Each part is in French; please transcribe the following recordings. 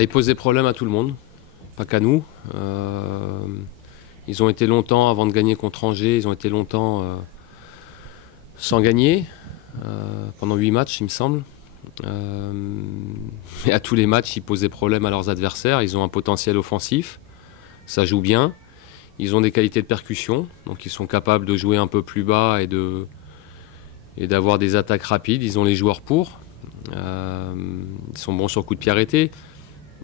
Ils posent des problèmes à tout le monde, pas qu'à nous. Ils ont été longtemps, avant de gagner contre Angers, ils ont été longtemps sans gagner, pendant 8 matchs il me semble. Mais à tous les matchs, ils posent des problèmes à leurs adversaires. Ils ont un potentiel offensif, ça joue bien. Ils ont des qualités de percussion, donc ils sont capables de jouer un peu plus bas et d'avoir des attaques rapides. Ils ont les joueurs pour. Ils sont bons sur coup de pied arrêté.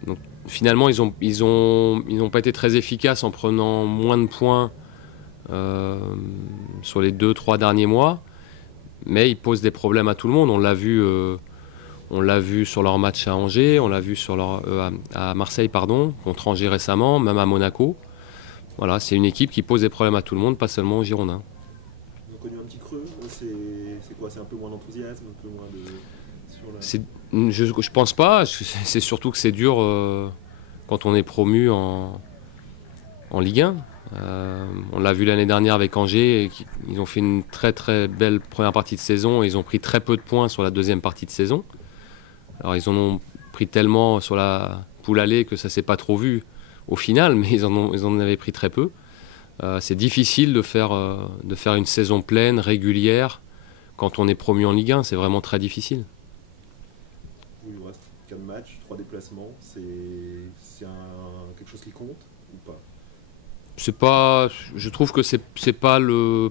Donc, finalement, ils n'ont pas été très efficaces en prenant moins de points sur les 2-3 derniers mois. Mais ils posent des problèmes à tout le monde. On l'a vu sur leur match à Angers, on l'a vu à Marseille, contre Angers récemment, même à Monaco. Voilà, c'est une équipe qui pose des problèmes à tout le monde, pas seulement aux Girondins. Ils ont connu un petit creux, c'est quoi? C'est un peu moins d'enthousiasme, un peu moins de... Je pense pas, c'est surtout que c'est dur quand on est promu en Ligue 1. On l'a vu l'année dernière avec Angers, ils ont fait une très très belle première partie de saison et ils ont pris très peu de points sur la deuxième partie de saison. Alors ils en ont pris tellement sur la poule allée que ça ne s'est pas trop vu au final, mais ils en avaient pris très peu. C'est difficile de faire une saison pleine, régulière, quand on est promu en Ligue 1, c'est vraiment très difficile. Il vous reste 4 matchs, 3 déplacements, c'est quelque chose qui compte ou pas? Je trouve que c'est pas le...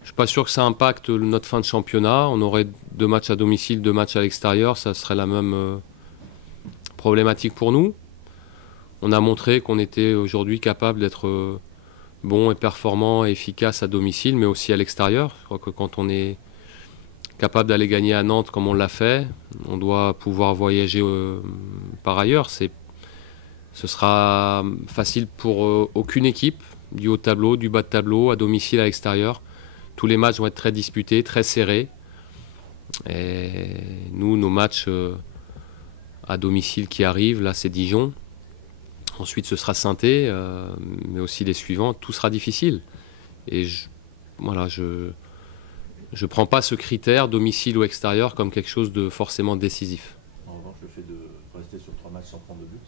Je suis pas sûr que ça impacte notre fin de championnat. On aurait 2 matchs à domicile, 2 matchs à l'extérieur, ça serait la même problématique pour nous. On a montré qu'on était aujourd'hui capable d'être bon et performant et efficace à domicile, mais aussi à l'extérieur. Je crois que quand on est capable d'aller gagner à Nantes comme on l'a fait, on doit pouvoir voyager par ailleurs. Ce sera facile pour aucune équipe, du haut de tableau, du bas de tableau, à domicile, à l'extérieur. Tous les matchs vont être très disputés, très serrés. Et nous, nos matchs à domicile qui arrivent, là c'est Dijon. Ensuite ce sera Saint-Étienne, mais aussi les suivants, tout sera difficile. Et je prends pas ce critère, domicile ou extérieur, comme quelque chose de forcément décisif. En revanche, le fait de rester sur 3 matchs sans prendre de but,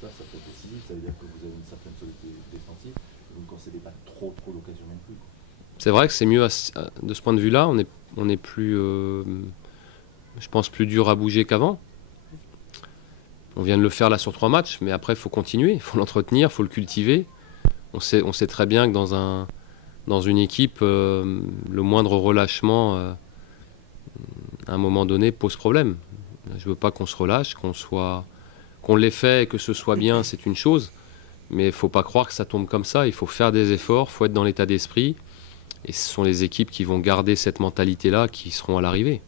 ça peut être décisif, ça veut dire que vous avez une certaine solidité défensive, et vous ne concédez pas trop l'occasion non plus. C'est vrai que c'est mieux de ce point de vue-là, on est plus, je pense, plus dur à bouger qu'avant. On vient de le faire là sur 3 matchs, mais après il faut continuer, il faut l'entretenir, il faut le cultiver. On sait très bien que dans une équipe, le moindre relâchement, à un moment donné, pose problème. Je ne veux pas qu'on se relâche, qu'on l'ait fait et que ce soit bien, c'est une chose. Mais il ne faut pas croire que ça tombe comme ça. Il faut faire des efforts, il faut être dans l'état d'esprit. Et ce sont les équipes qui vont garder cette mentalité-là qui seront à l'arrivée.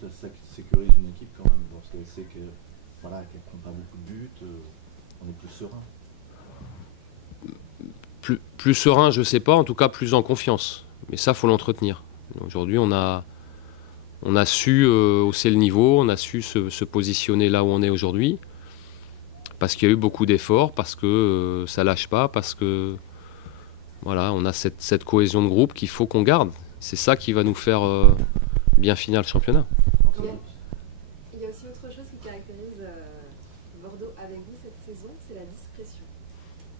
Ça sécurise une équipe quand même, parce qu'elle sait qu'elle ne prend pas beaucoup de buts, on est plus serein. Plus serein, je ne sais pas, en tout cas plus en confiance. Mais ça, il faut l'entretenir. Aujourd'hui, on a su hausser le niveau, on a su se positionner là où on est aujourd'hui, parce qu'il y a eu beaucoup d'efforts, parce que ça ne lâche pas, parce que voilà, on a cette cohésion de groupe qu'il faut qu'on garde. C'est ça qui va nous faire bien finir le championnat. Il y a aussi autre chose qui caractérise Bordeaux avec vous cette saison, c'est la discrétion.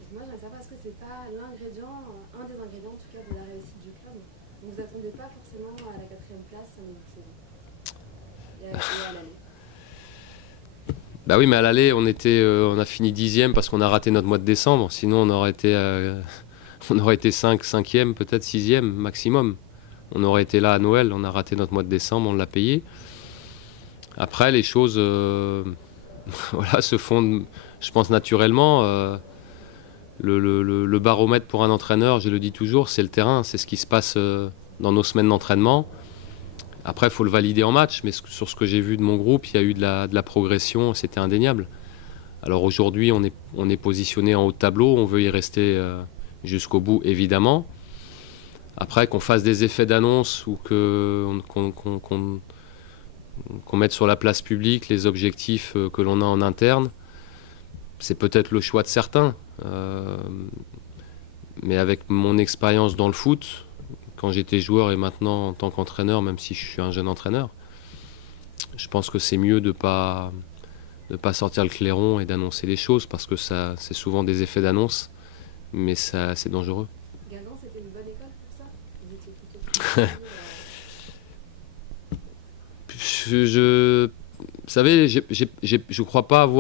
Donc moi, j'aimerais savoir, est-ce que c'est pas un des ingrédients en tout cas de la réussite du club? Vous ne vous attendez pas forcément à la 4e place en début de saison et à l'aller. Bah oui, mais à l'aller, on a fini 10e parce qu'on a raté notre mois de décembre. Sinon, on aurait été 5e, peut-être 6e maximum. On aurait été là à Noël, on a raté notre mois de décembre, on l'a payé. Après, les choses voilà, se font, je pense, naturellement. Le baromètre pour un entraîneur, je le dis toujours, c'est le terrain, c'est ce qui se passe dans nos semaines d'entraînement. Après, il faut le valider en match, mais sur ce que j'ai vu de mon groupe, il y a eu de la progression, c'était indéniable. Alors aujourd'hui, on est positionné en haut de tableau, on veut y rester jusqu'au bout, évidemment. Après, qu'on fasse des effets d'annonce ou qu'on mette sur la place publique les objectifs que l'on a en interne, c'est peut-être le choix de certains. Mais avec mon expérience dans le foot, quand j'étais joueur et maintenant en tant qu'entraîneur, même si je suis un jeune entraîneur, je pense que c'est mieux de ne pas sortir le clairon et d'annoncer les choses, parce que c'est souvent des effets d'annonce, mais c'est dangereux. Guingamp, c'était une bonne école pour ça? Vous étiez plutôt... Vous savez, je ne crois pas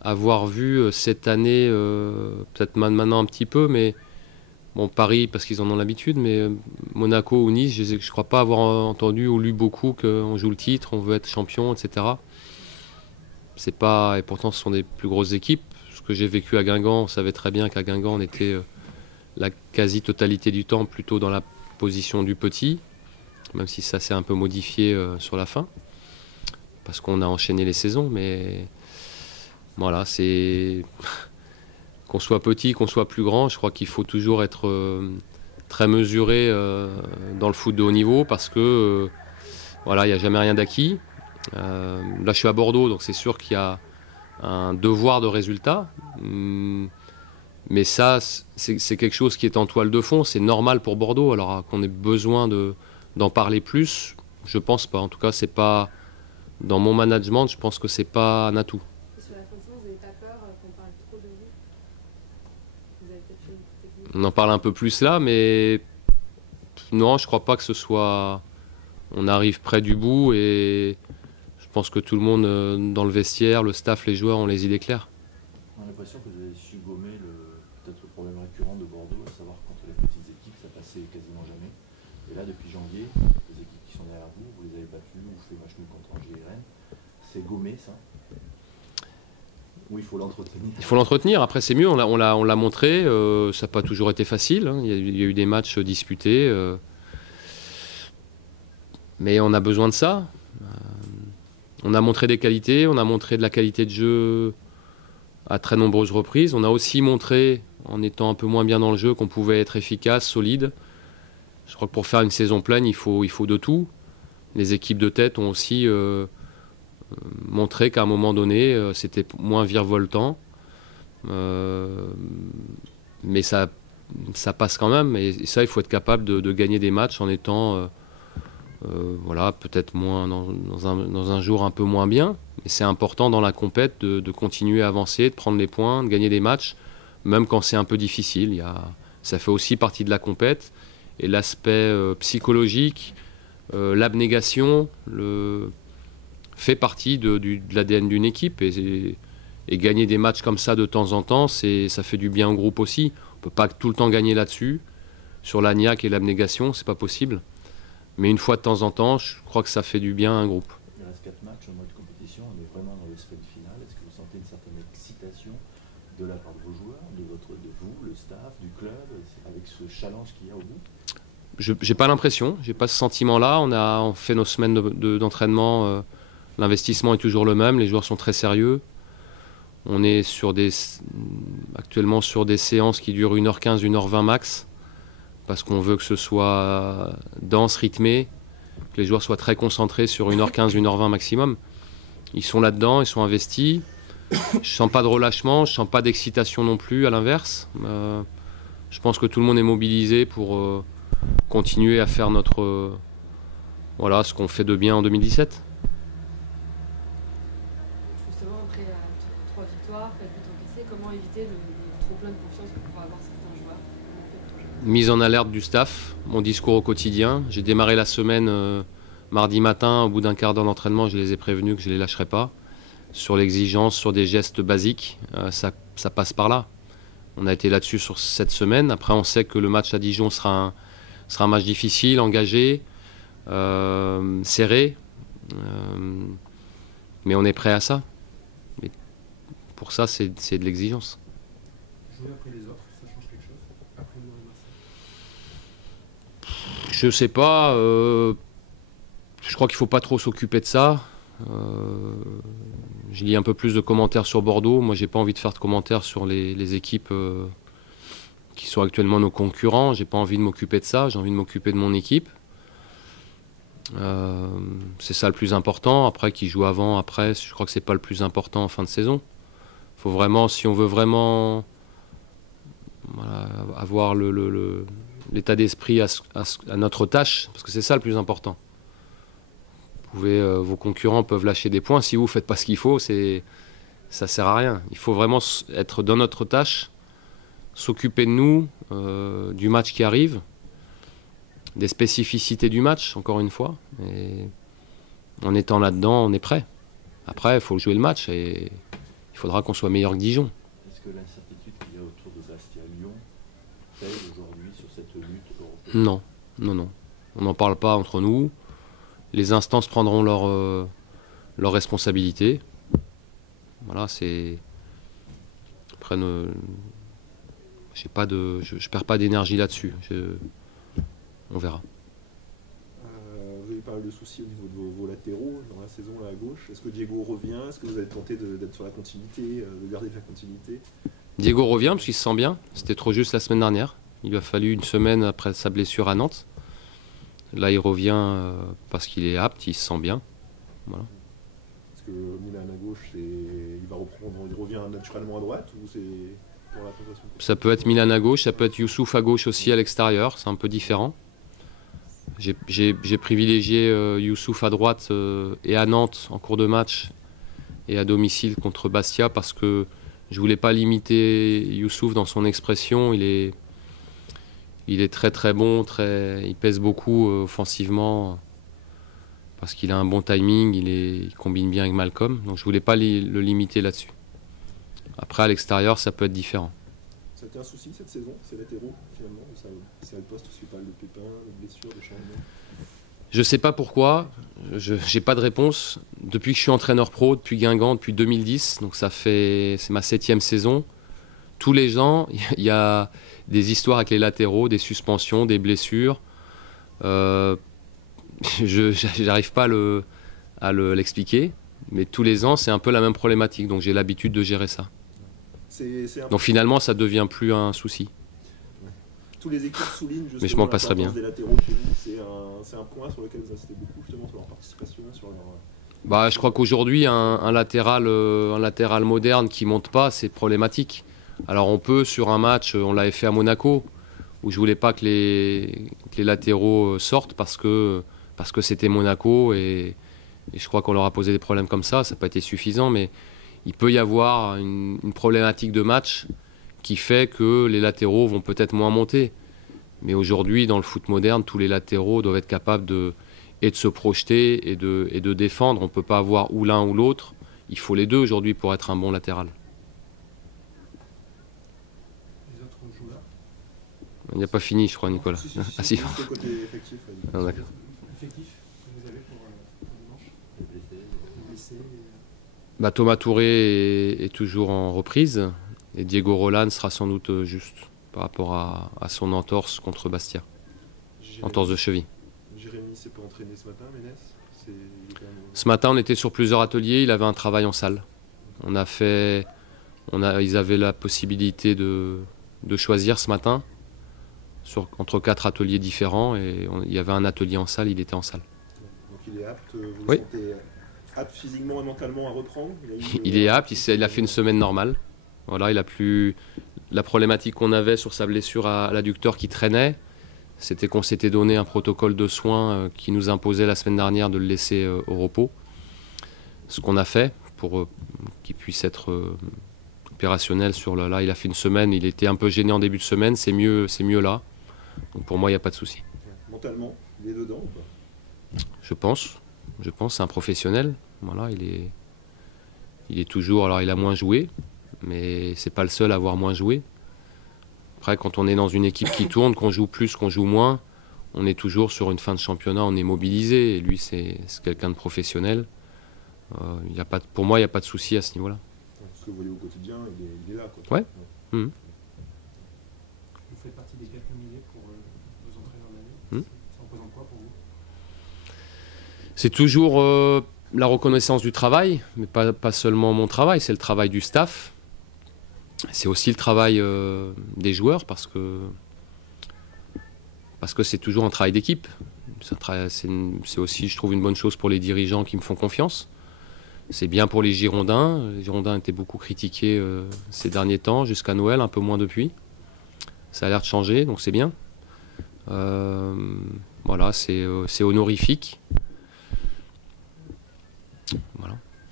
avoir vu cette année, peut-être maintenant un petit peu, mais bon, Paris parce qu'ils en ont l'habitude, mais Monaco ou Nice, je ne crois pas avoir entendu ou lu beaucoup qu'on joue le titre, on veut être champion, etc. C'est pas, et pourtant ce sont des plus grosses équipes. Ce que j'ai vécu à Guingamp, on savait très bien qu'à Guingamp on était la quasi-totalité du temps plutôt dans la position du petit, même si ça s'est un peu modifié sur la fin, parce qu'on a enchaîné les saisons, mais voilà, c'est qu'on soit petit, qu'on soit plus grand, je crois qu'il faut toujours être très mesuré dans le foot de haut niveau, parce que voilà, il n'y a jamais rien d'acquis. Là, je suis à Bordeaux, donc c'est sûr qu'il y a un devoir de résultat, mais ça, c'est quelque chose qui est en toile de fond. C'est normal pour Bordeaux. Alors qu'on ait besoin d'en parler plus, je pense pas. En tout cas, c'est pas dans mon management. Je pense que c'est pas un atout. Sur la fin de saison, vous n'avez pas peur qu'on parle trop de vous? Vous avez peut-être fait une technique? On en parle un peu plus là, mais non, je crois pas que ce soit. On arrive près du bout et je pense que tout le monde dans le vestiaire, le staff, les joueurs ont les idées claires. On a l'impression que vous avez su gommer peut-être le problème récurrent de Bordeaux, à savoir contre les petites équipes, ça passait quasiment jamais. Et là, depuis janvier, les équipes qui sont derrière vous, vous les avez battues, vous fait match nul contre Angers et Rennes. C'est gommé, ça? Oui, il faut l'entretenir. Il faut l'entretenir. Après, c'est mieux. On l'a montré. Ça n'a pas toujours été facile. Hein. Il y a eu des matchs disputés. Mais on a besoin de ça. On a montré des qualités. On a montré de la qualité de jeu à très nombreuses reprises. On a aussi montré, en étant un peu moins bien dans le jeu, qu'on pouvait être efficace, solide. Je crois que pour faire une saison pleine, il faut de tout. Les équipes de tête ont aussi montré qu'à un moment donné, c'était moins virevoltant. Mais ça passe quand même. Et ça, il faut être capable de gagner des matchs en étant voilà, peut-être moins dans un jour un peu moins bien. Mais c'est important dans la compète de continuer à avancer, de prendre les points, de gagner des matchs, même quand c'est un peu difficile. Ça fait aussi partie de la compète. Et l'aspect psychologique, l'abnégation, fait partie de l'ADN d'une équipe. Et gagner des matchs comme ça de temps en temps, ça fait du bien au groupe aussi. On ne peut pas tout le temps gagner là-dessus. Sur l'agnac et l'abnégation, c'est pas possible. Mais une fois de temps en temps, je crois que ça fait du bien à un groupe. Il reste 4 matchs en mode compétition, on est vraiment dans le sprint final. Est-ce que vous sentez une certaine excitation de la part de vos joueurs, de vous, le staff, du club, avec ce challenge qu'il y a au bout? J'ai pas l'impression, j'ai pas ce sentiment-là. On fait nos semaines d'entraînement, l'investissement est toujours le même, les joueurs sont très sérieux. On est actuellement sur des séances qui durent 1h15, 1h20 max, parce qu'on veut que ce soit dense, rythmé, que les joueurs soient très concentrés sur 1h15, 1h20 maximum. Ils sont là-dedans, ils sont investis. Je sens pas de relâchement, je sens pas d'excitation non plus, à l'inverse. Je pense que tout le monde est mobilisé pour continuer à faire ce qu'on fait de bien en 2017. Justement, après 3 victoires, 4 buts encaissés, comment éviter le trop plein de confiance que pourraient avoir certains joueurs? Mise en alerte du staff, mon discours au quotidien. J'ai démarré la semaine mardi matin, au bout d'un quart d'heure d'entraînement, je les ai prévenus que je ne les lâcherai pas. Sur l'exigence, sur des gestes basiques, ça passe par là. On a été là-dessus sur cette semaine. Après, on sait que le match à Dijon sera un match difficile, engagé, serré. Mais on est prêt à ça. Mais pour ça, c'est de l'exigence. Jouer après les autres, ça change quelque chose? Après le Marseille? Je sais pas. Je crois qu'il ne faut pas trop s'occuper de ça. Je lis un peu plus de commentaires sur Bordeaux. Moi, j'ai pas envie de faire de commentaires sur les équipes qui sont actuellement nos concurrents. J'ai pas envie de m'occuper de ça. J'ai envie de m'occuper de mon équipe. C'est ça le plus important. Après, qui joue avant, après, je crois que c'est pas le plus important en fin de saison. Faut vraiment, si on veut vraiment avoir l'état d'esprit à notre tâche, parce que c'est ça le plus important. Vos concurrents peuvent lâcher des points. Si vous ne faites pas ce qu'il faut, ça ne sert à rien. Il faut vraiment être dans notre tâche, s'occuper de nous, du match qui arrive, des spécificités du match, encore une fois. Et en étant là-dedans, on est prêt. Après, il faut jouer le match et il faudra qu'on soit meilleur que Dijon. Est-ce que l'incertitude qu'il y a autour de Bastia-Lyon pèse aujourd'hui sur cette lutte européenne? Non, non, non. On n'en parle pas entre nous. Les instances prendront leurs responsabilités. Voilà, c'est... Après, je perds pas d'énergie là-dessus. On verra. Vous avez pas mal de soucis au niveau de vos latéraux dans la saison là, à gauche. Est-ce que Diego revient? Est-ce que vous avez tenté d'être sur la continuité, de garder la continuité? Diego revient parce qu'il se sent bien. C'était trop juste la semaine dernière. Il lui a fallu une semaine après sa blessure à Nantes. Là, il revient parce qu'il est apte, il se sent bien. Voilà. Est-ce que Milan à gauche, il revient naturellement à droite ou c'est pour la progression? Ça peut être Milan à gauche, ça peut être Youssouf à gauche aussi à l'extérieur. C'est un peu différent. J'ai privilégié Youssouf à droite et à Nantes en cours de match et à domicile contre Bastia parce que je voulais pas limiter Youssouf dans son expression. Il est très très bon, il pèse beaucoup offensivement parce qu'il a un bon timing, il combine bien avec Malcolm. Donc je voulais pas le limiter là-dessus. Après à l'extérieur, ça peut être différent. C'était un souci cette saison, ces latéraux finalement? C'est le poste aussi pas de pépins, de blessures, de changements? Je sais pas pourquoi, je n'ai pas de réponse. Depuis que je suis entraîneur pro, depuis Guingamp, depuis 2010, donc c'est ma 7e saison. Tous les ans, il y a des histoires avec les latéraux, des suspensions, des blessures. Je n'arrive pas à l'expliquer, mais tous les ans, c'est un peu la même problématique, donc j'ai l'habitude de gérer ça. Donc finalement, ça ne devient plus un souci. Tous les équipes soulignent mais je m'en passerai bien. Des latéraux chez vous. C'est un point sur lequel vous insistez beaucoup, justement, sur leur participation, sur leur... Je crois qu'aujourd'hui, un latéral moderne qui ne monte pas, c'est problématique. Alors on peut, sur un match, on l'avait fait à Monaco, où je ne voulais pas que les latéraux sortent parce que c'était Monaco, et je crois qu'on leur a posé des problèmes comme ça n'a pas été suffisant, mais il peut y avoir une problématique de match qui fait que les latéraux vont peut-être moins monter. Mais aujourd'hui, dans le foot moderne, tous les latéraux doivent être capables de se projeter et de défendre. On ne peut pas avoir ou l'un ou l'autre. Il faut les deux aujourd'hui pour être un bon latéral. Les autres joueurs? Il n'y a pas fini, je crois, Nicolas. Si. Côté effectif, d'accord. Effectif que vous avez pour dimanche? Les blessés. Thomas Touré est toujours en reprise. Et Diego Roland sera sans doute juste par rapport à son entorse contre Bastia. Entorse de cheville. Jérémy s'est pas entraîné ce matin, Ménès? Ce matin, on était sur plusieurs ateliers. Il avait un travail en salle. Ils avaient la possibilité de choisir ce matin entre 4 ateliers différents. Et il y avait un atelier en salle, il était en salle. Donc il est apte, vous oui. Vous sentez apte physiquement et mentalement à reprendre? Il est apte, il a fait une semaine normale. Voilà, il a plus la problématique qu'on avait sur sa blessure à l'adducteur qui traînait. C'était qu'on s'était donné un protocole de soins qui nous imposait la semaine dernière de le laisser au repos. Ce qu'on a fait pour qu'il puisse être opérationnel là. Il a fait une semaine, il était un peu gêné en début de semaine, c'est mieux là. Donc pour moi, il n'y a pas de souci. Mentalement, il est dedans ou pas? Je pense, c'est un professionnel. Voilà, il est toujours. Alors il a moins joué, mais c'est pas le seul à avoir moins joué. Après, quand on est dans une équipe qui tourne, qu'on joue plus, qu'on joue moins, on est toujours sur une fin de championnat, on est mobilisé. Et lui, c'est quelqu'un de professionnel. Pour moi, il n'y a pas de souci à ce niveau-là. Ce que vous voyez au quotidien, il est là, quoi. Ouais. Mmh. Vous faites partie des 4 nominés pour vos entraîneurs de l'année. Ça représente quoi pour vous? C'est toujours la reconnaissance du travail, mais pas seulement mon travail, c'est le travail du staff. C'est aussi le travail des joueurs parce que c'est toujours un travail d'équipe. C'est aussi, je trouve, une bonne chose pour les dirigeants qui me font confiance. C'est bien pour les Girondins. Les Girondins étaient beaucoup critiqués ces derniers temps, jusqu'à Noël, un peu moins depuis. Ça a l'air de changer, donc c'est bien. Voilà, c'est honorifique.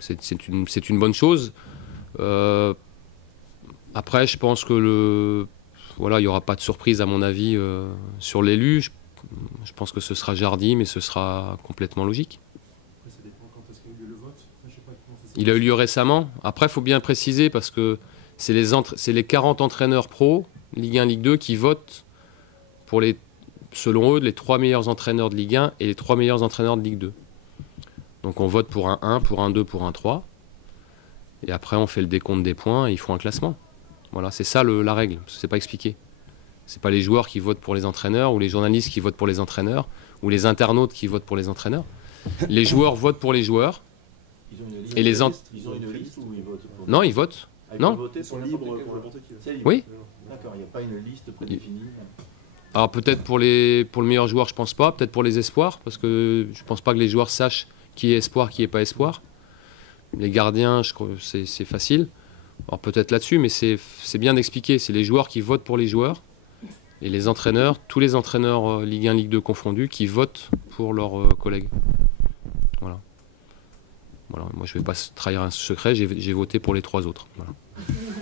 C'est une bonne chose. Après, je pense que voilà, il n'y aura pas de surprise, à mon avis, sur l'élu. Je pense que ce sera Jardy, mais ce sera complètement logique. Après, ça dépend quand est-ce qu'il y a eu le vote. Je sais pas comment ça s'est Il a eu lieu récemment. Après, il faut bien préciser, parce que c'est les 40 entraîneurs pro, Ligue 1, Ligue 2, qui votent pour selon eux, les 3 meilleurs entraîneurs de Ligue 1 et les 3 meilleurs entraîneurs de Ligue 2. Donc on vote pour un 1, pour un 2, pour un 3. Et après, on fait le décompte des points et ils font un classement. Voilà, c'est ça la règle. C'est pas expliqué. C'est pas les joueurs qui votent pour les entraîneurs ou les journalistes qui votent pour les entraîneurs ou les internautes qui votent pour les entraîneurs. Les joueurs votent pour les joueurs. Ils ont une liste, Et les ils ont une liste où ils votent pour... Non, ils votent. Ah, ils non. peuvent voter Ils sont pour libres n'importe quel pour joueur. n'importe qui. C'est libre. Oui. D'accord, il n'y a pas une liste prédéfinie. Alors peut-être pour le meilleur joueur, je pense pas. Peut-être pour les espoirs, parce que je pense pas que les joueurs sachent qui est espoir, qui est pas espoir. Les gardiens, je crois, c'est facile. Alors peut-être là-dessus, mais c'est bien d'expliquer. C'est les joueurs qui votent pour les joueurs et les entraîneurs, tous les entraîneurs Ligue 1, Ligue 2 confondus, qui votent pour leurs collègues. Voilà. Moi, je ne vais pas trahir un secret. J'ai voté pour les 3 autres. Voilà.